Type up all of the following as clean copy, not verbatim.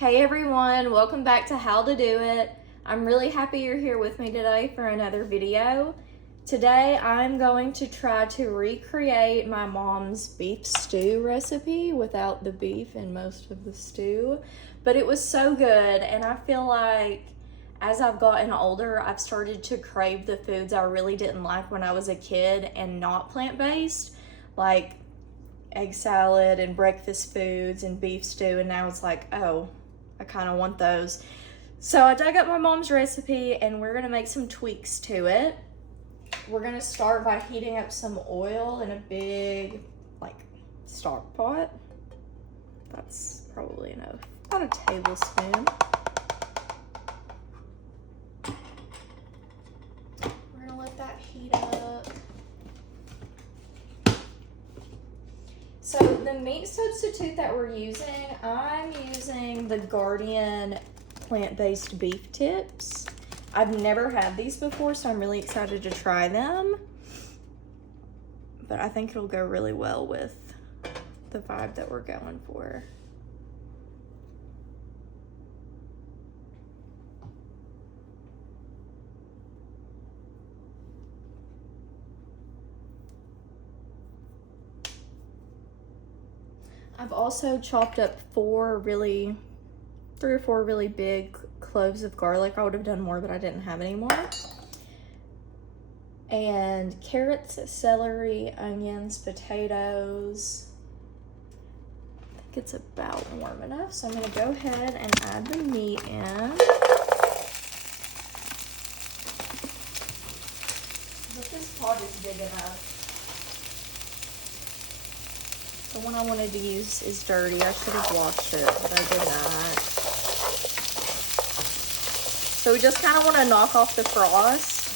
Hey everyone, welcome back to How To Do It. I'm really happy you're here with me today for another video. Today I'm going to try to recreate my mom's beef stew recipe without the beef in most of the stew. But it was so good, and I feel like as I've gotten older, I've started to crave the foods I really didn't like when I was a kid and not plant-based, like egg salad and breakfast foods and beef stew, and now it's like, oh, I kind of want those. So I dug up my mom's recipe and we're gonna make some tweaks to it. We're gonna start by heating up some oil in a big, like, stock pot. That's probably enough, about a tablespoon. We're gonna let that heat up. So the meat substitute that we're using, I'm using the Guardian plant-based beef tips. I've never had these before, so I'm really excited to try them. But I think it'll go really well with the vibe that we're going for. I've also chopped up 3 or 4 really big cloves of garlic. I would have done more, but I didn't have any more. And carrots, celery, onions, potatoes. I think it's about warm enough, so I'm gonna go ahead and add the meat in. But this pot is big enough. The one I wanted to use is dirty. I should have washed it, but I did not. So we just kind of want to knock off the frost.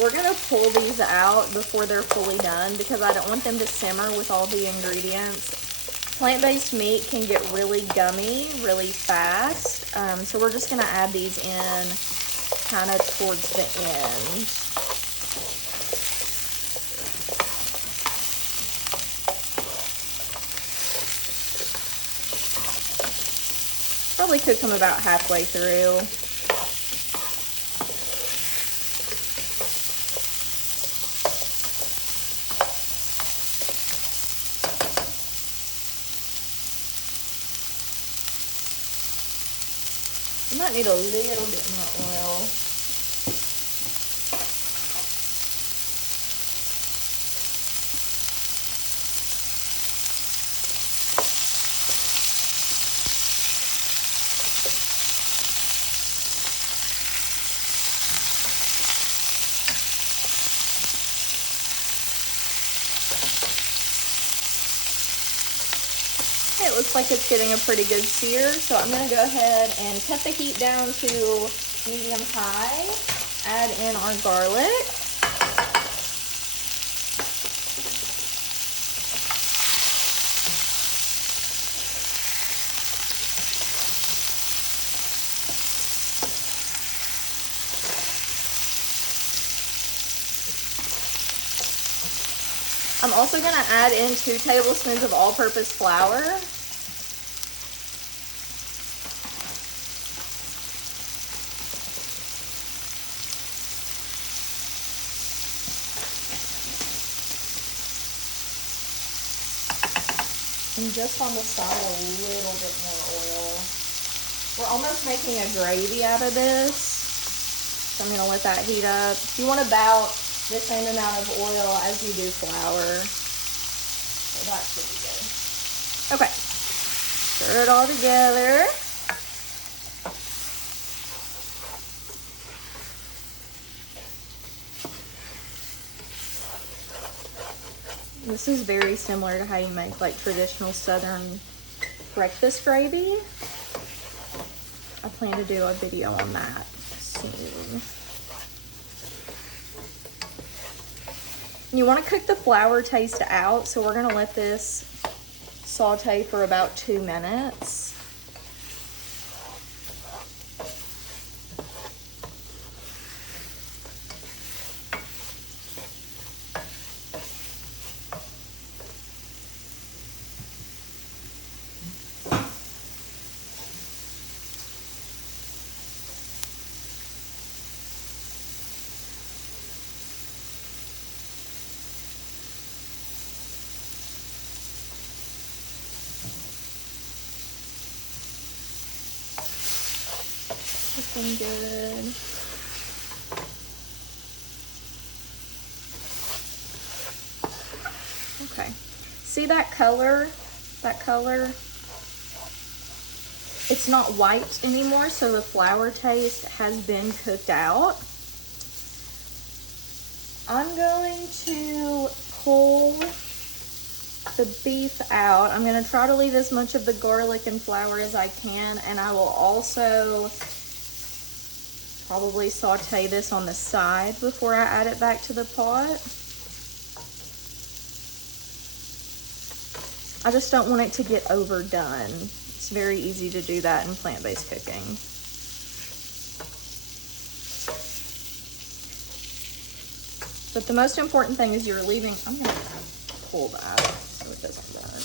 We're going to pull these out before they're fully done because I don't want them to simmer with all the ingredients. Plant-based meat can get really gummy really fast. So we're just going to add these in kind of towards the end. Probably cook them about halfway through. You might need a little bit more oil. It looks like it's getting a pretty good sear, so I'm going to go ahead and cut the heat down to medium-high, add in our garlic. I'm also going to add in 2 tablespoons of all-purpose flour. And just on the side, a little bit more oil. We're almost making a gravy out of this. So I'm going to let that heat up. You want about the same amount of oil as you do flour. So that should be good. Okay. Stir it all together. This is very similar to how you make like traditional Southern breakfast gravy. I plan to do a video on that soon. You want to cook the flour taste out, so we're going to let this saute for about 2 minutes. looking good. Okay, see that color? That color? It's not white anymore, so the flour taste has been cooked out. I'm going to pull the beef out. I'm going to try to leave as much of the garlic and flour as I can, and I will also probably saute this on the side before I add it back to the pot. I just don't want it to get overdone. It's very easy to do that in plant-based cooking. But the most important thing is you're leaving, I'm gonna pull that so it doesn't burn.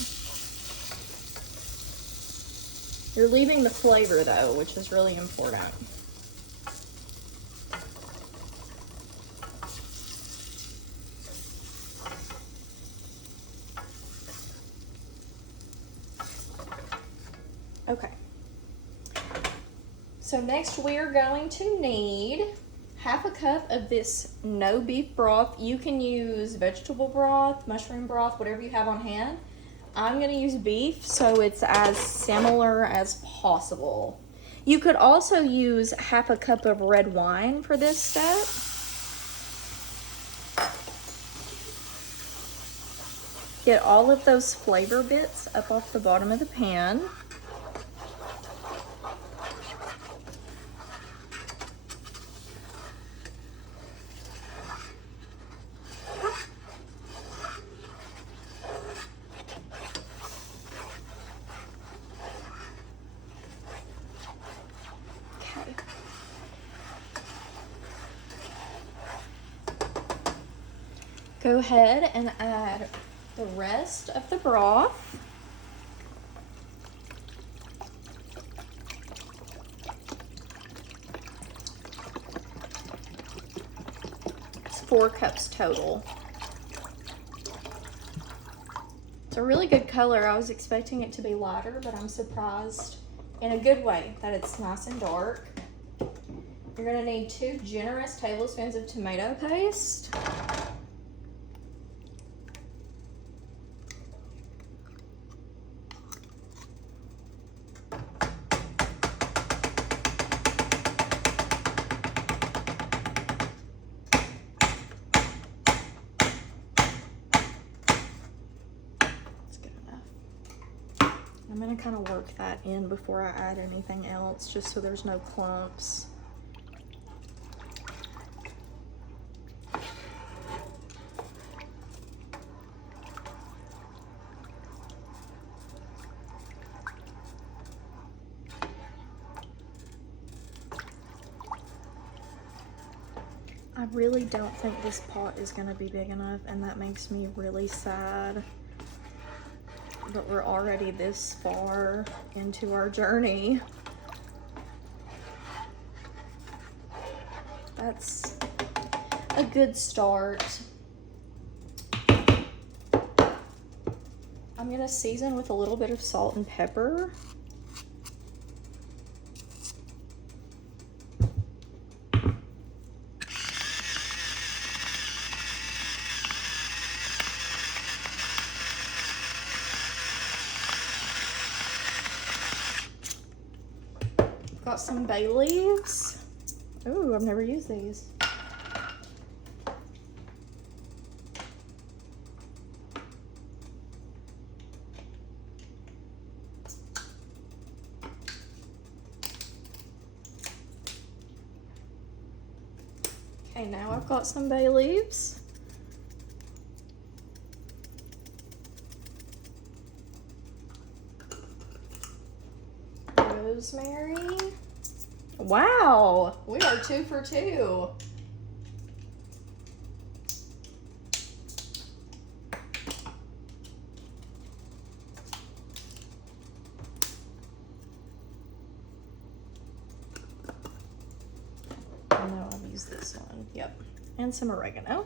You're leaving the flavor though, which is really important. Okay. So next we're going to need half a cup of this no beef broth. You can use vegetable broth, mushroom broth, whatever you have on hand. I'm gonna use beef, so it's as similar as possible. You could also use half a cup of red wine for this step. Get all of those flavor bits up off the bottom of the pan. Go ahead and add the rest of the broth. It's 4 cups total. It's a really good color. I was expecting it to be lighter, but I'm surprised in a good way that it's nice and dark. You're gonna need 2 generous tablespoons of tomato paste. I'm gonna kind of work that in before I add anything else, just so there's no clumps. I really don't think this pot is gonna be big enough, and that makes me really sad. But we're already this far into our journey. That's a good start. I'm gonna season with a little bit of salt and pepper. Got some bay leaves. Ooh, I've never used these. Okay, now I've got some bay leaves. Rosemary. Wow, we are 2 for 2. I know I've used this one. Yep. And some oregano.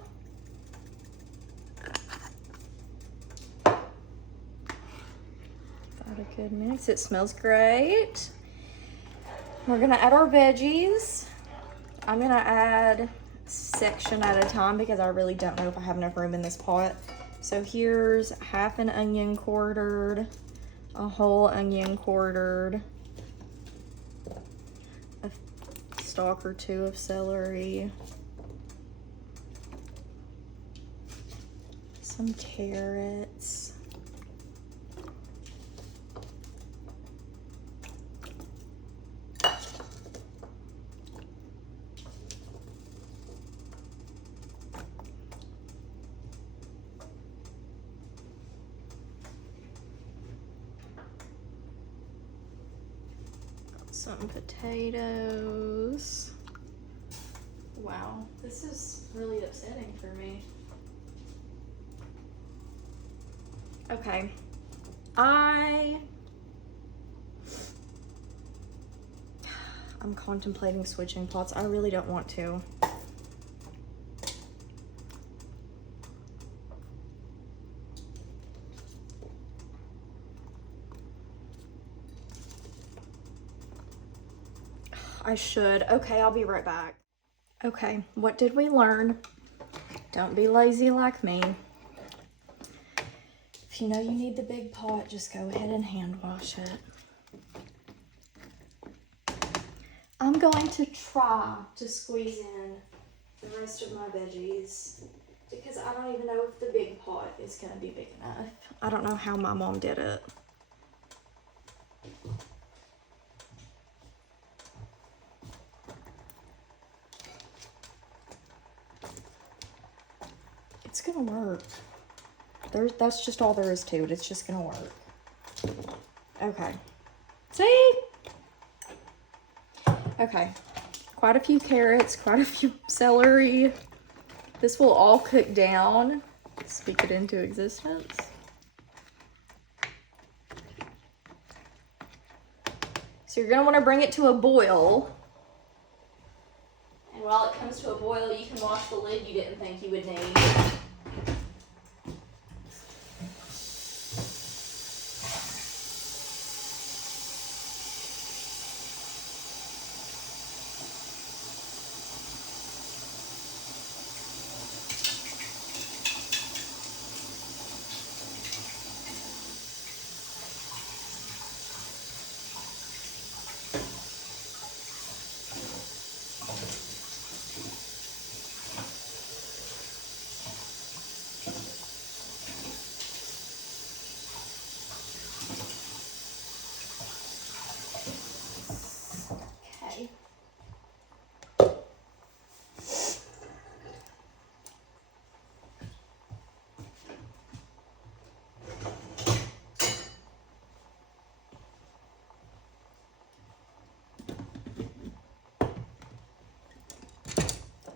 Got a good mix. It smells great. We're gonna add our veggies. I'm gonna add section at a time because I really don't know if I have enough room in this pot. So here's half an onion quartered, a whole onion quartered, a stalk or two of celery, some carrots, some potatoes. Wow, this is really upsetting for me. Okay, I'm contemplating switching pots. I really don't want to. I should. Okay, I'll be right back. Okay, what did we learn? Don't be lazy like me. If you know you need the big pot, just go ahead and hand wash it. I'm going to try to squeeze in the rest of my veggies because I don't even know if the big pot is going to be big enough. I don't know how my mom did it. It's gonna work. That's just all there is to it. It's just gonna work. Okay. See? Okay. Quite a few carrots, quite a few celery. This will all cook down. Speak it into existence. So you're gonna wanna bring it to a boil. And while it comes to a boil, you can wash the lid you didn't think you would need.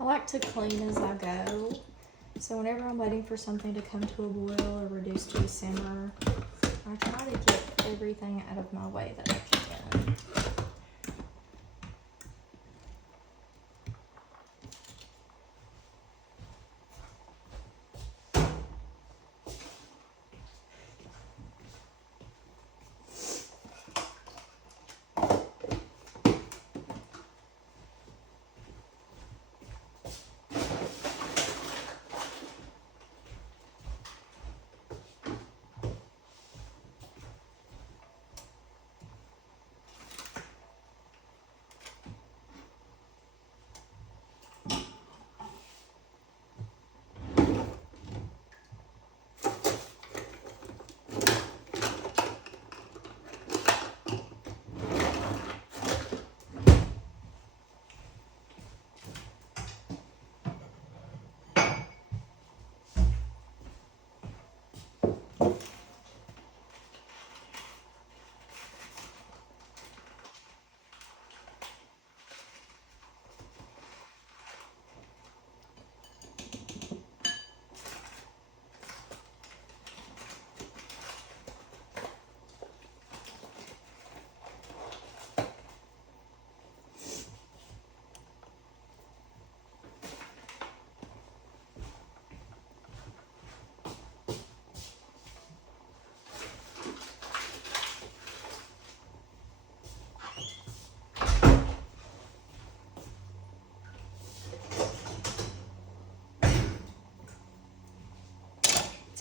I like to clean as I go. So whenever I'm waiting for something to come to a boil or reduce to a simmer, I try to get everything out of my way that I can.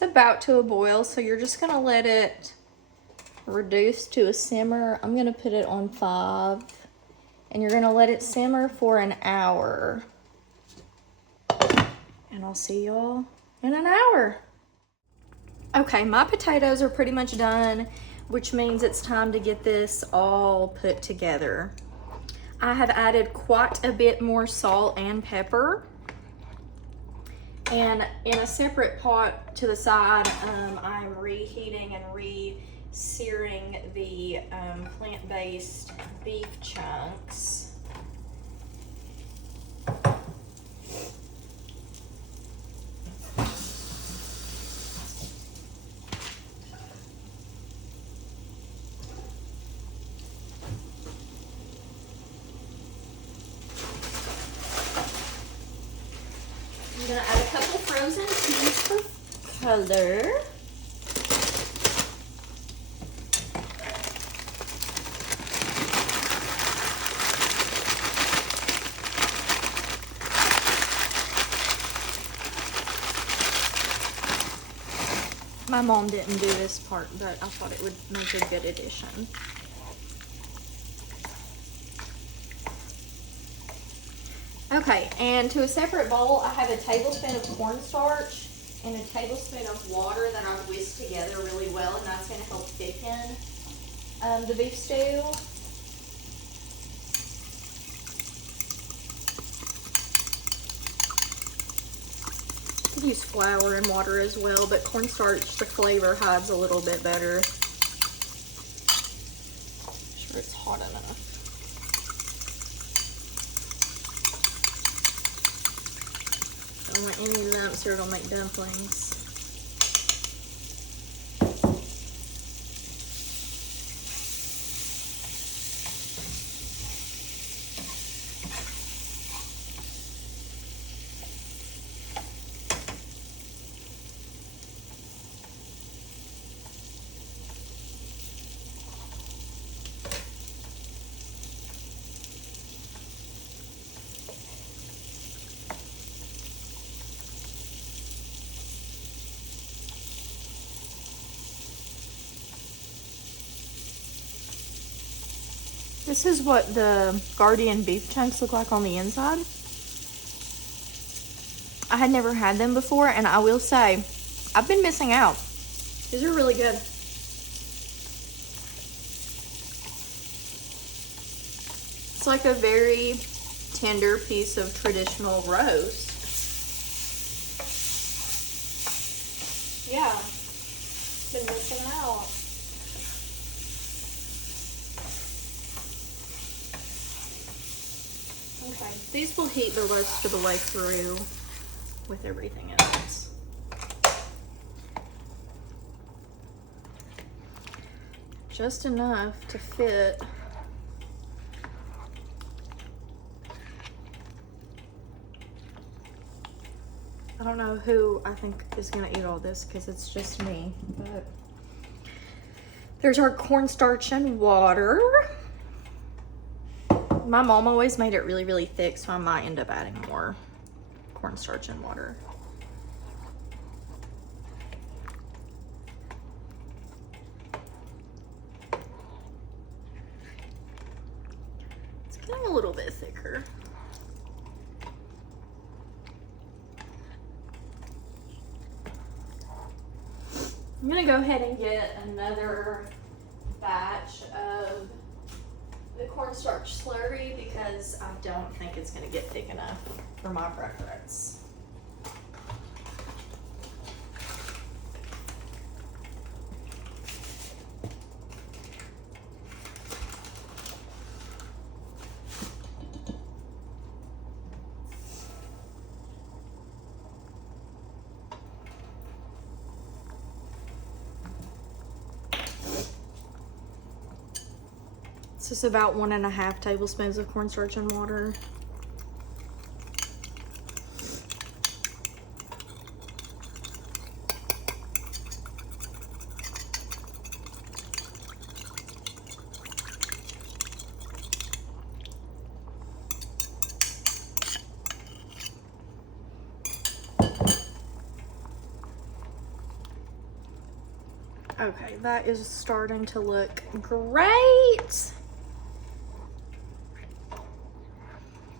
It's about to a boil, so you're just gonna let it reduce to a simmer. I'm gonna put it on 5, and you're gonna let it simmer for an hour. And I'll see y'all in an hour. Okay, my potatoes are pretty much done, which means it's time to get this all put together. I have added quite a bit more salt and pepper. And in a separate pot to the side, I'm reheating and re-searing the plant-based beef chunks. I'm gonna add a couple frozen peas for color. My mom didn't do this part, but I thought it would make a good addition. Okay, and to a separate bowl, I have a tablespoon of cornstarch and a tablespoon of water that I whisked together really well, and that's going to help thicken the beef stew. You could use flour and water as well, but cornstarch, the flavor hides a little bit better. Make sure it's hot enough. Don't want any lumps or it'll make dumplings. This is what the Guardian beef chunks look like on the inside. I had never had them before, and I will say, I've been missing out. These are really good. It's like a very tender piece of traditional roast. Yeah, been missing out. Okay, these will heat the rest of the way through with everything else. Just enough to fit. I don't know who I think is gonna eat all this because it's just me, but there's our cornstarch and water. My mom always made it really, really thick, so I might end up adding more cornstarch and water. It's getting a little bit thicker. I'm gonna go ahead and get another batch of the cornstarch slurry because I don't think it's going to get thick enough for my preference. This is about 1.5 tablespoons of cornstarch and water. Okay, that is starting to look great.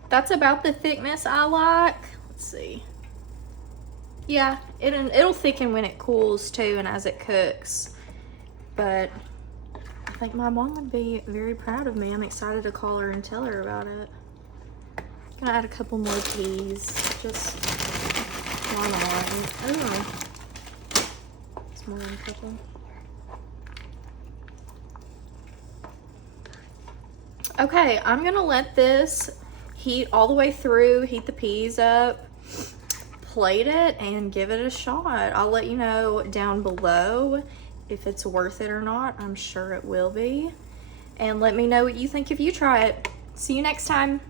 That's about the thickness I like. Let's see. Yeah, it'll thicken when it cools too and as it cooks. But I think my mom would be very proud of me. I'm excited to call her and tell her about it. I'm gonna add a couple more peas. Just why not? Oh, it's more than a couple. Okay, I'm gonna let this heat all the way through, heat the peas up, plate it, and give it a shot. I'll let you know down below if it's worth it or not. I'm sure it will be. And let me know what you think if you try it. See you next time.